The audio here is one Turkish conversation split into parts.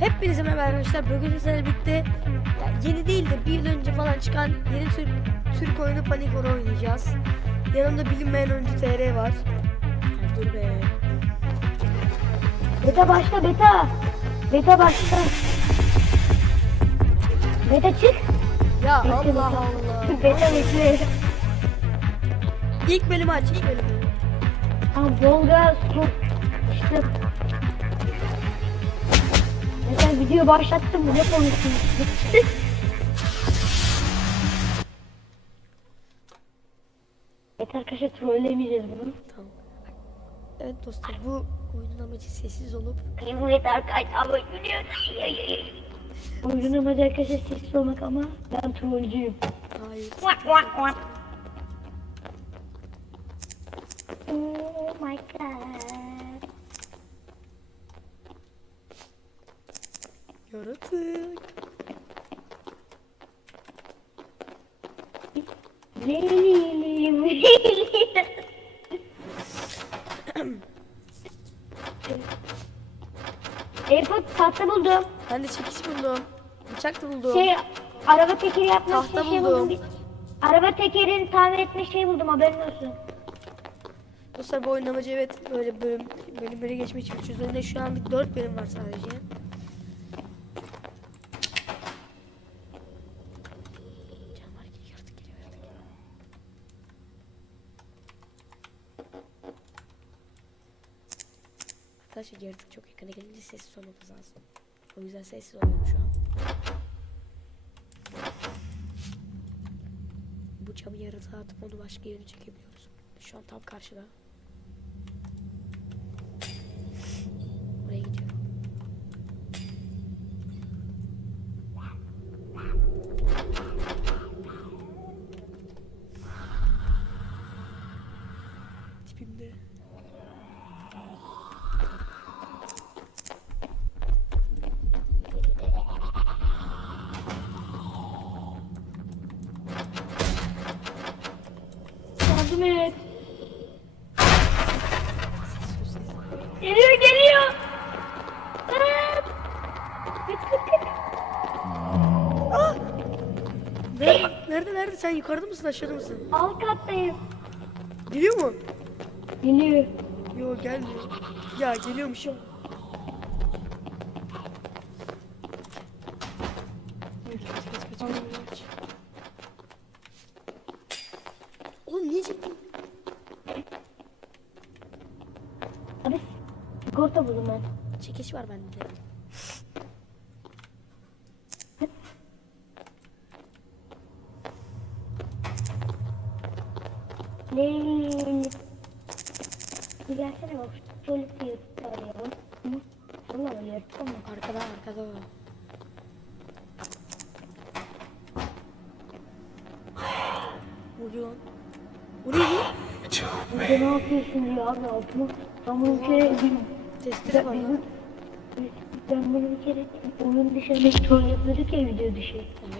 Hepinize merhaba arkadaşlar. Bugün sizlerle birlikte ya yeni değil de bir yıl önce falan çıkan yeni Türk, Türk oyunu Panik Horror oynayacağız. Yanımda bilinmeyen oyuncu TR var. Dur be. Beta başla beta. Beta başla. Beta çık. Ya Bekle, Allah. Allah. Beta bekle. İlk bölümü aç, ilk bölümü. Tamam Volga çok Mesela video başlattım ne konuşuyorsun? Evet arkadaşlar trollemeyeceğiz bunu. Tamam. Evet dostlar bu oyunun amacı sessiz olup Evet arkadaşlar ama Oyunun amacı arkadaşlar sessiz olmak ama ben trollcüyüm. hayır. Oh my god. Yaratık. Airpod tahta buldum. Ben de çekiç buldum. Bıçak da buldum. Şey araba tekeri yapmak Tahta şey buldum. buldum. Araba tekerini tamir etme şey buldum haberin olsun. Dostlar bu oyunun amacı evet böyle bölüm, bölümleri geçmek için çözümünde şu an bir 4 bölüm var sadece. Canavar geliyor, yaratık geliyor, yaratık geliyor. Arkadaşlar yaratık çok yakına gelince sessiz olmamız lazım. O yüzden sessiz oluyorum şu an. Bu camı yaratığa atıp onu başka yöne çekebiliyoruz. Şu an tam karşıda. Oraya gidiyorum. Tipimde. Yardım et. Sessiz ol, sessiz ol. Geliyor geliyor. Aa! Git git git. Nerede, nerede, nerede? Sen yukarıda mısın, aşağıda mısın? Alt kattayım. Geliyor mu? Geliyor. Yo gelmiyor. Ya geliyormuş ya. Oğlum niye çektin? Abi sigorta buldum ben. Çekiş var bende de. Bir gelsene bak. Şöyle bir yırtık arayalım. Allah öyle yırtık ama. Arkada, arkada. Oluyor lan. O neydi? Burada ne yapıyorsun ya abi altıma? Ben bunu bir kere Testere var lan. ben bunu bir kere oyun dışında troll yapıyorduk ya video dışı. Evet.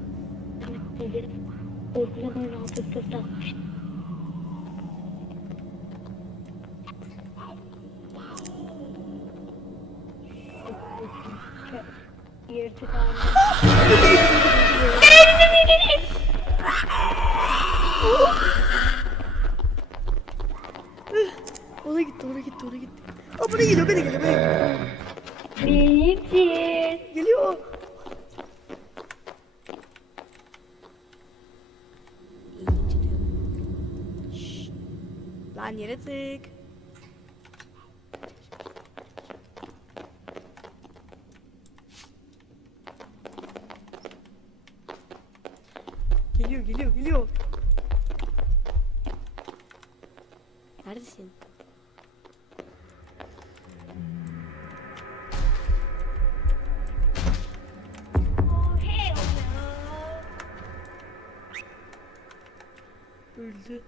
Öldü.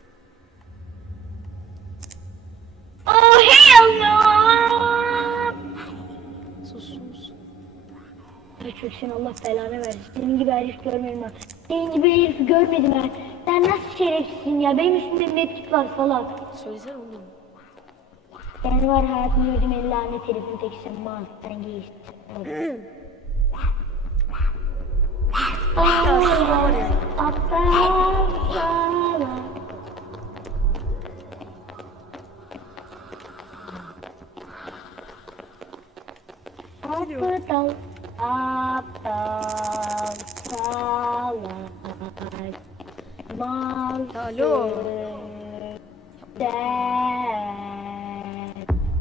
Oh hell no! Sus sus. Çöksün Allah belanı versin. Senin gibi herif görmeyelim artık. Senin gibi herifi görmedim ben. Sen nasıl şerefsizsin ya? Benim üstümde medkit var salak. Söylesene oğlum. Ben var hayatımda gördüğüm en lanet herifin tekisin mal. Sen giy. var ya. Mal, Alo.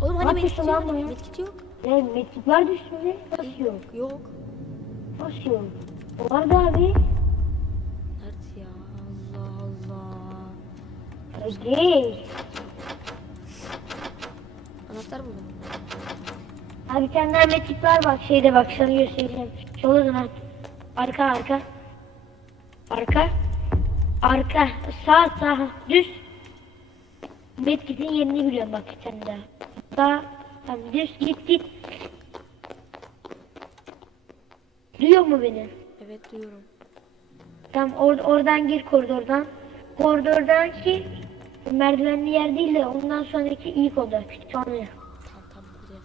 Oğlum Ne hani medkit yok. Medkit yok. Ya metkik vardı üstünde. Nasıl yok? Yok. Nasıl yok? Vardı abi. Nerede ya? Allah Allah. Gel. Anahtar buldum. Abi bir tane daha metkik var bak şeyde bak sana göstereceğim. Sola dön. Arka arka. Arka. Arka. Sağ sağ. Düz. Metkitin yerini biliyorum bak bir tane daha. Sağ. Tamam düz git git. Duyuyor mu beni? Evet duyuyorum. Tamam or- oradan gir koridordan. Koridordan ki merdivenli yer değil de ondan sonraki ilk oda kütüphane. Tamam tamam güzel.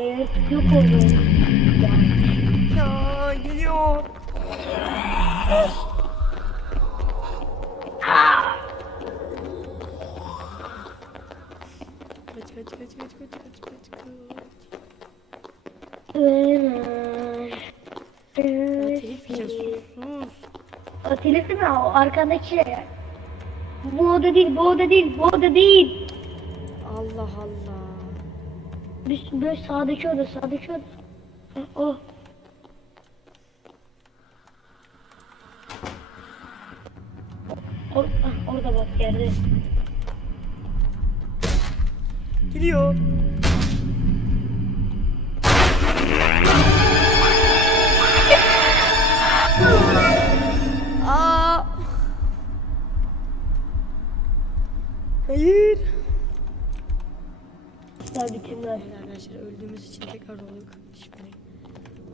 Evet yok oldu. Ya geliyor. Kaç kaç kaç kaç kaç kaç kaç kaç. Telif yiyeceğiz sus. O telif mi o arkandaki Bu oda değil, bu oda değil, bu oda değil. Allah Allah. Bir, böyle sağdaki oda, sağdaki oda. Ha, O. Or ah, orada bak yerde. Geliyor. Öldüğümüz için tekrar olduk. Şimdi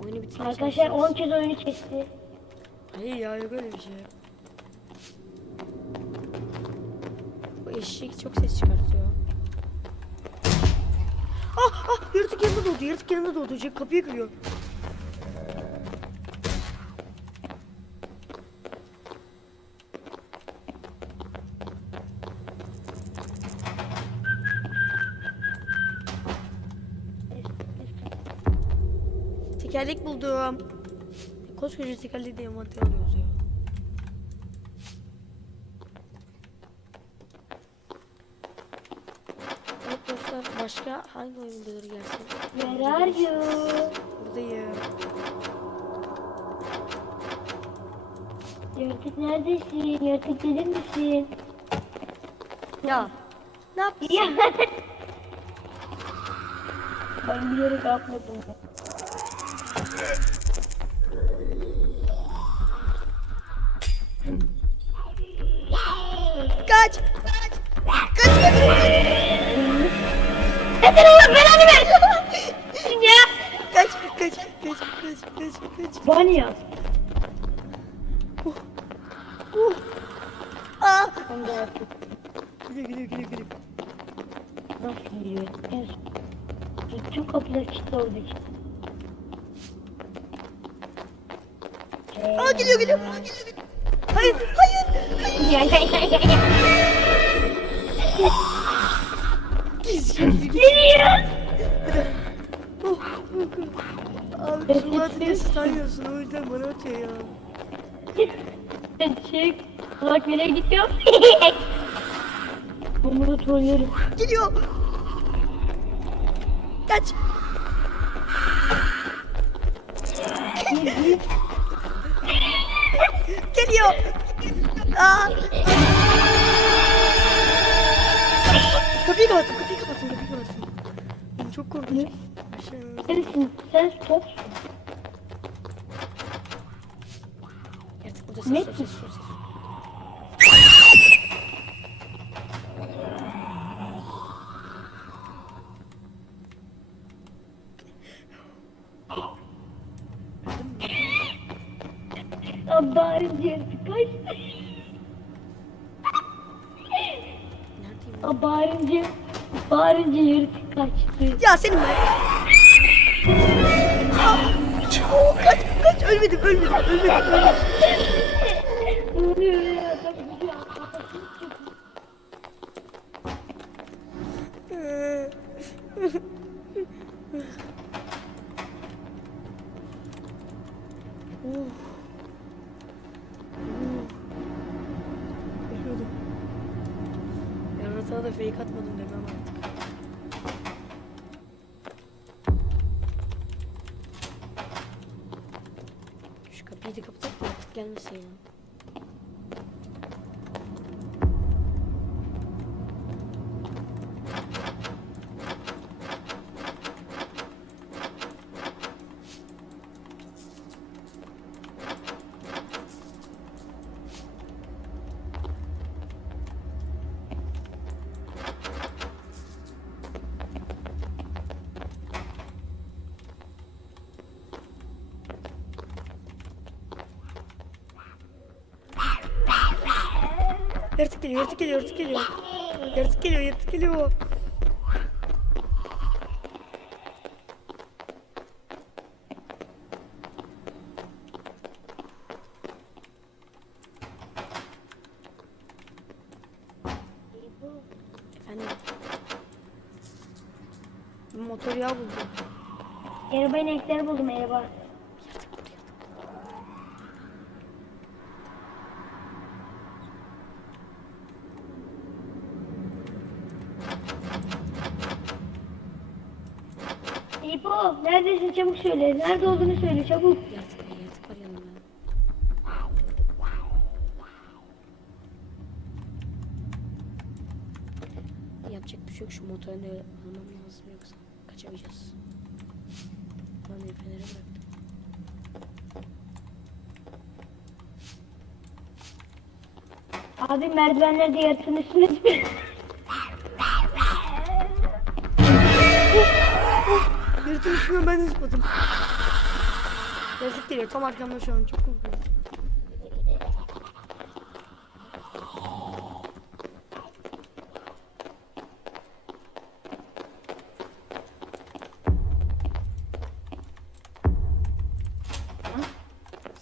oyunu bitirmeye Arkadaşlar çalışıyoruz. 10 kez oyunu kesti. Hayır ya yok öyle bir şey. Bu eşek çok ses çıkartıyor. Ah ah yaratık yanında doğdu yaratık yanında doğdu. Jack kapıyı kırıyor. Tekerlek buldum. Koskoca tekerleği de envanter alıyoruz ya. Evet dostlar başka hangi oyun gelir gelsin? Where are you? Buradayım. Yaratık neredesin? Yaratık gelir misin? Ya ne yaptın? Ya. ben bilerek yapmadım. Kaç! Bak nereye gidiyor? Bunu trollüyorum. Geliyor. Kaç. Geliyor. Aa. Kapıyı kapattım, kapıyı kapattım, kapıyı kapattım. Çok korktum. Şey, Sensin. Sen topsun. Ne? Bari gerisi kaçtı. Bağırınca, bağırınca yaratık kaçtı. Ya senin ben. Aa, kaç, kaç ölmedim, ölmedim, ölmedim. ölmedim. Ne oluyor ya? Adam gidiyor, kafasını çekiyor. Uf. Korkuyordum. Yaratağa da fake atmadım demem artık. Şu kapıyı da kapatıp da artık gelmeseydin. Yaratık geliyor, yaratık geliyor, yaratık geliyor. Yaratık geliyor, yaratık geliyor. Efendim. Motor yağı buldum. Merhaba inekleri buldum merhaba. Çabuk söyle. Nerede olduğunu söyle çabuk. Yaratık var, yaratık var yanımda. Yapacak bir şey yok. Şu motorunu almam lazım yoksa kaçamayacağız. Lan bir feneri bıraktım. Abi merdivenlerde yaratın üstüne Yaratığın üstüne ben de zıpladım. Yaratık geliyor. Tam arkamda şu an. Çok korkuyorum.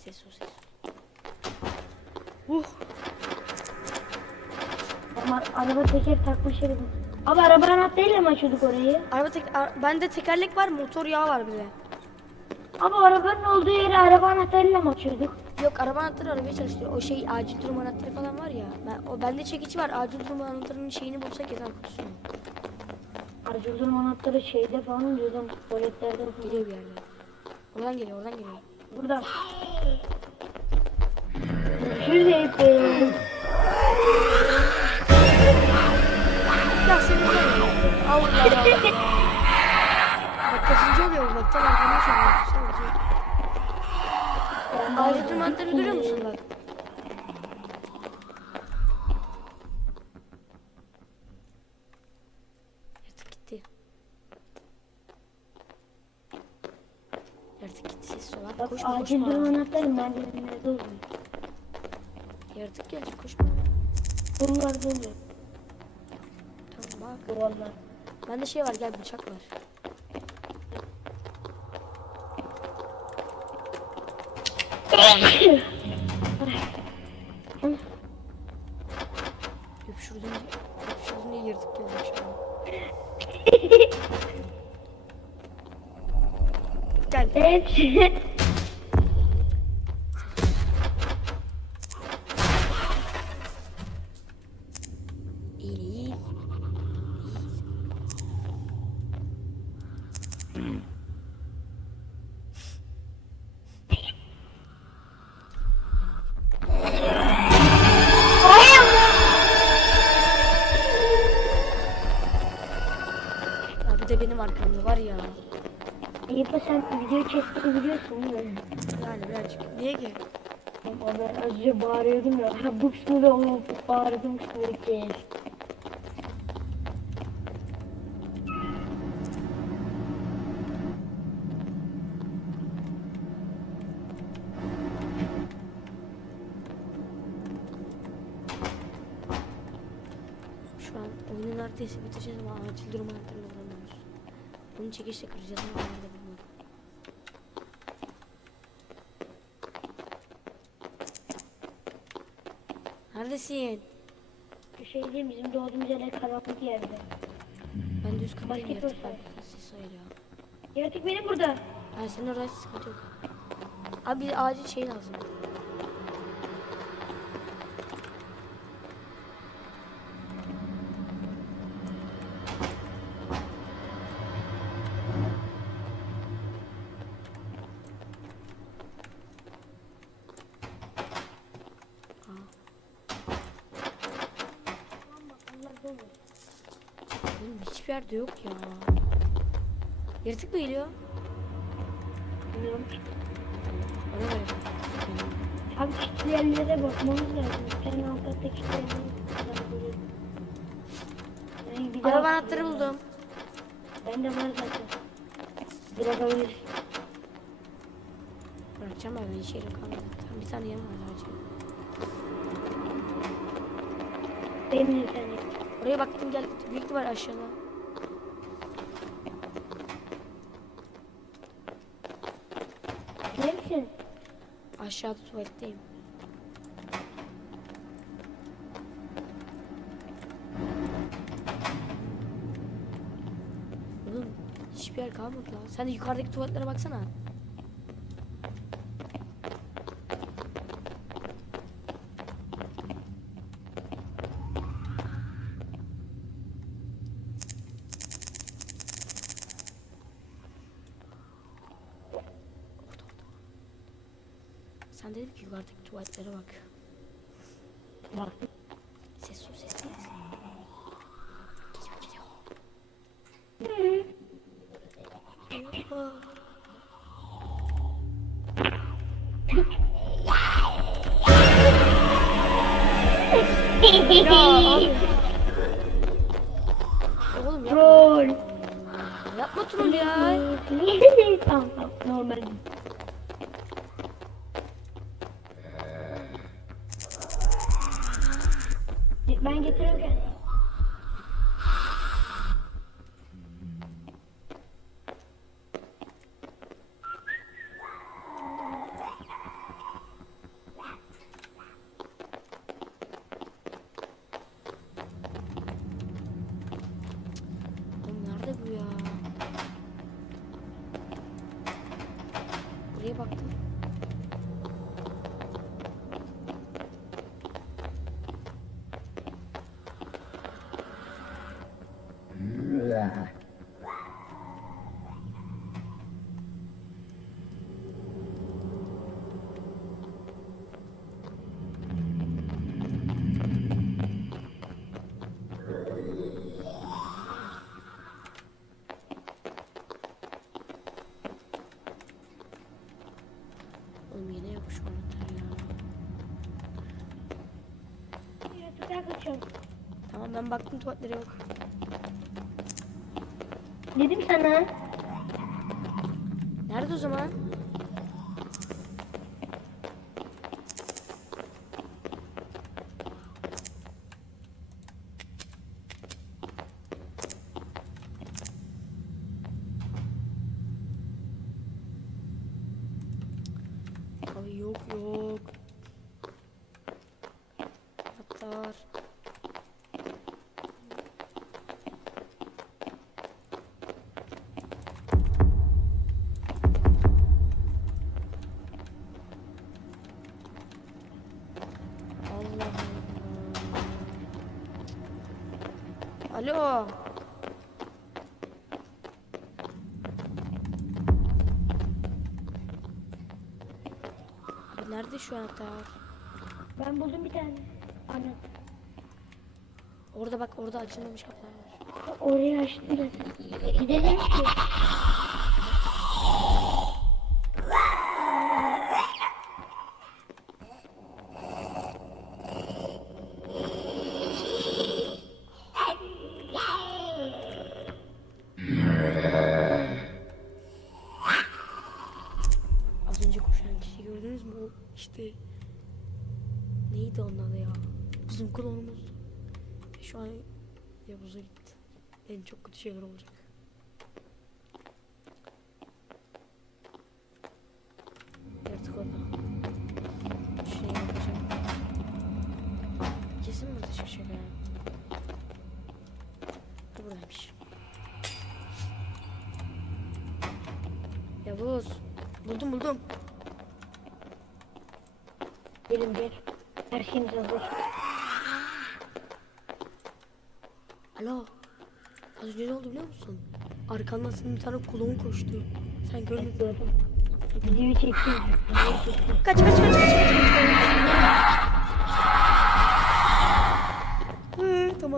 Ses o ses. Uh. Ama araba teker takmış herifim. Abi araba anahtarıyla mı açıyorduk orayı? Araba tek, ar- bende tekerlek var, motor yağı var bir de. Ama arabanın olduğu yeri araba anahtarıyla mı açıyorduk? Yok araba anahtarı arabayı çalıştırıyor. O şey acil durum anahtarı falan var ya. Ben, o bende çekici var. Acil durum anahtarının şeyini bulsak yeter kutusunu. Acil durum anahtarı şeyde falan diyordum. Tuvaletlerde falan. Geliyor bir yerden. Oradan geliyor, oradan geliyor. Burada. Görüşürüz Görüyor musun bak? Yaratık gitti. Yaratık gitti sessiz ol. abi. Bak Koşma acil koşma. durum anahtarı merdivenlerde oluyor. Yaratık gelecek koşma. Buralarda oluyor. Tamam bak. Duvarlar. Bende şey var gel bıçak var. Öpüşürdüm diye, öpüşürdüm diye yırtık gelecek şimdi. Gel. Hepsi. Haritayı bitireceğiz ama acil durum haritalarını bulamıyoruz. Bunu çekişle kıracağız ama nerede bilmiyorum. Neredesin? Bir şey diyeyim bizim doğduğumuz yerler karanlık yerde. Ben düz kapıyım Başka yaratık bir var. Ses o geliyor. Yaratık benim burada. Ben senin orada sıkıntı yok. Abi bize acil şey lazım. Allah dolu. Oğlum hiçbir yerde yok ya. Yaratık mı geliyor? Bilmiyorum. Ona göre. Abi çeşitli yerlere bakmamız lazım. Senin alt kattaki yerlere yani bir daha- Araba anahtarı buldum. Ben de var zaten. Bırakabilirsin. Bırakacağım ben hiç yerim kalmadı. Tam bir tane yerim var sadece. Benim de seni. Oraya baktım gel. Büyük ihtimal aşağıda. Neresin? Aşağıda tuvaletteyim. Oğlum hiçbir yer kalmadı lan. Sen de yukarıdaki tuvaletlere baksana. Sen dedim ki yukarıdaki tuvaletlere bak. Bak. Ses su ses ses. Geliyor geliyor. Ya abi. Oğlum yapma. Troll. Yapma troll ya. tamam tamam normal. Ben getiriyorum kendimi. Oğlum nerede bu ya? Buraya baktım. Oğlum yine yok şu anahtar ya. Yaratıklar kaçıyorum. Tamam ben baktım tuvaletlere yok. Dedim sana. Nerede o zaman? Abi yok yok. Anahtar. Allah Allah. Alo. Abi nerede şu anahtar? Ben buldum bir tane. Ana. Orada bak orada açılmamış kapılar var. Orayı açtım zaten. Gidelim ki. Şu an Yavuz'a gitti. En çok kötü şeyler olacak. Yaratık orada. Şey yapacağım. Kesin burada çıkacak ya. Bu buradaymış. Yavuz. Buldum buldum. Gelin gel. Her şeyimiz hazır. Alo. Az önce ne oldu biliyor musun? Arkandan senin bir tane kulağın koştu. Sen görmedin. Gördüm. Videoyu çektim. Kaç kaç kaç kaç kaç kaç. Hı, tam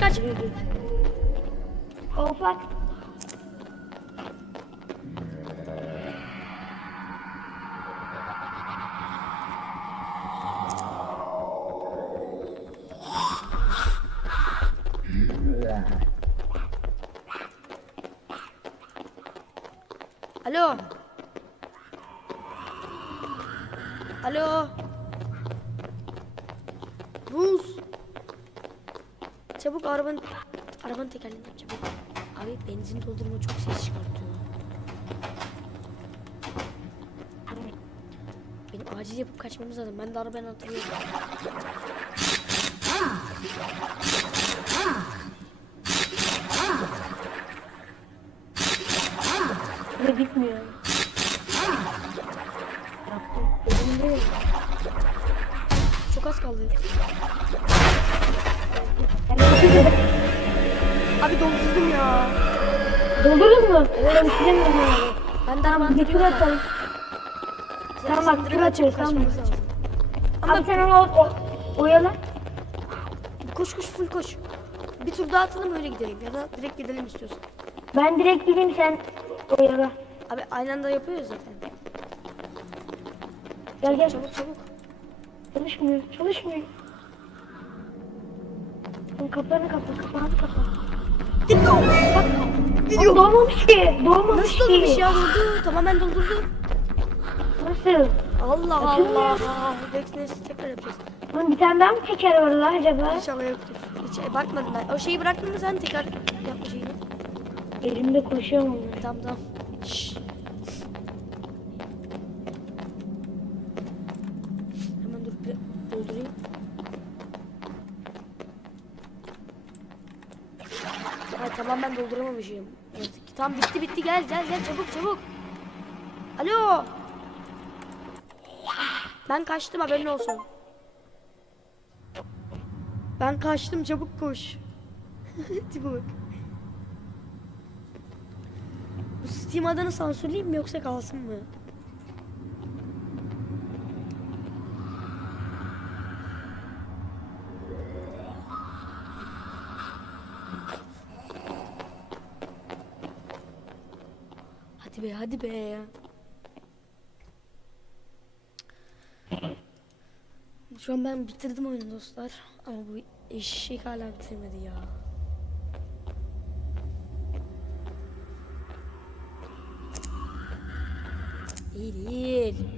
Kaç kaç. O benzin doldurma çok ses çıkartıyor. Benim acil yapıp kaçmamız lazım. Ben de arabanın hatırlıyorum. Ve bitmiyor. Yaptım. Elimde. Çok az kaldı. Abi doldurdum ya. Doldurur mu? Evet. Bitiremiyorum abi. Ben de arabanın Bir tur tekerleğini atalım. Tamam bak tur atıyoruz tamam. Abi sen onu o, o, oyala. Koş koş full koş. Bir tur daha atalım öyle gidelim ya da direkt gidelim istiyorsan. Ben direkt gideyim sen oyala. Abi aynı anda yapıyoruz zaten. Gel gel. Çabuk çabuk. Çalışmıyor. Çalışmıyor. Oğlum kapılarını kapa. Kapılarını kapa. Bak. Gidiyor. Doğmamış ki. Doğmamış Nasıl ki. doldurmuş ya doldu. Tamamen doldurdu. Nasıl? Allah. Allah. Neyse tekrar yapacağız. Lan bir tane daha mı teker var lan acaba? İnşallah yoktur. Hiç e, bakmadım ben. O şeyi bıraktın mı sen tekrar yapma şeyini. Elimde koşuyorum. Tamam tamam. Şşş. Hemen dur bir doldurayım. Ay tamam ben dolduramamışım. Tamam bitti bitti gel gel gel çabuk çabuk. Alo. Ben kaçtım haberin olsun. Ben kaçtım çabuk koş. Tipe bak. Bu Steam adını sansürleyeyim mi yoksa kalsın mı? Hadi be be. Şu an ben bitirdim oyunu dostlar. Ama bu eşek hala bitirmedi ya. İyi değil.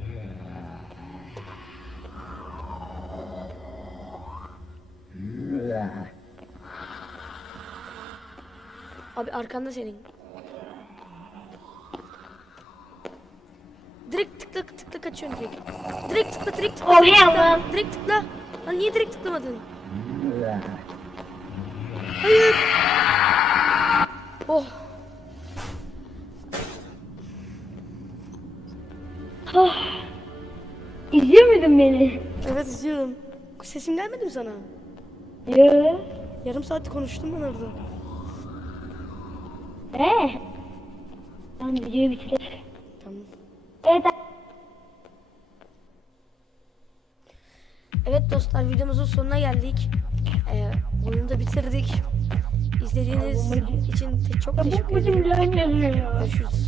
Abi arkanda senin. Direkt tıkla tıkla kaçıyorsun direkt. Direkt tıkla direkt tıkla. Oh direkt tıkla. lan. Direkt tıkla. Lan niye direkt tıklamadın? Hayır. Oh. Oh. İzliyor muydun beni? Evet izliyorum. Sesim gelmedi mi sana? Yoo. Yarım saat konuştum ben orada. Ee. Tamam videoyu bitirelim. Tamam. Evet. Dostlar videomuzun sonuna geldik. Ee, oyunu da bitirdik. İzlediğiniz için te- çok teşekkür ederim. Görüşürüz.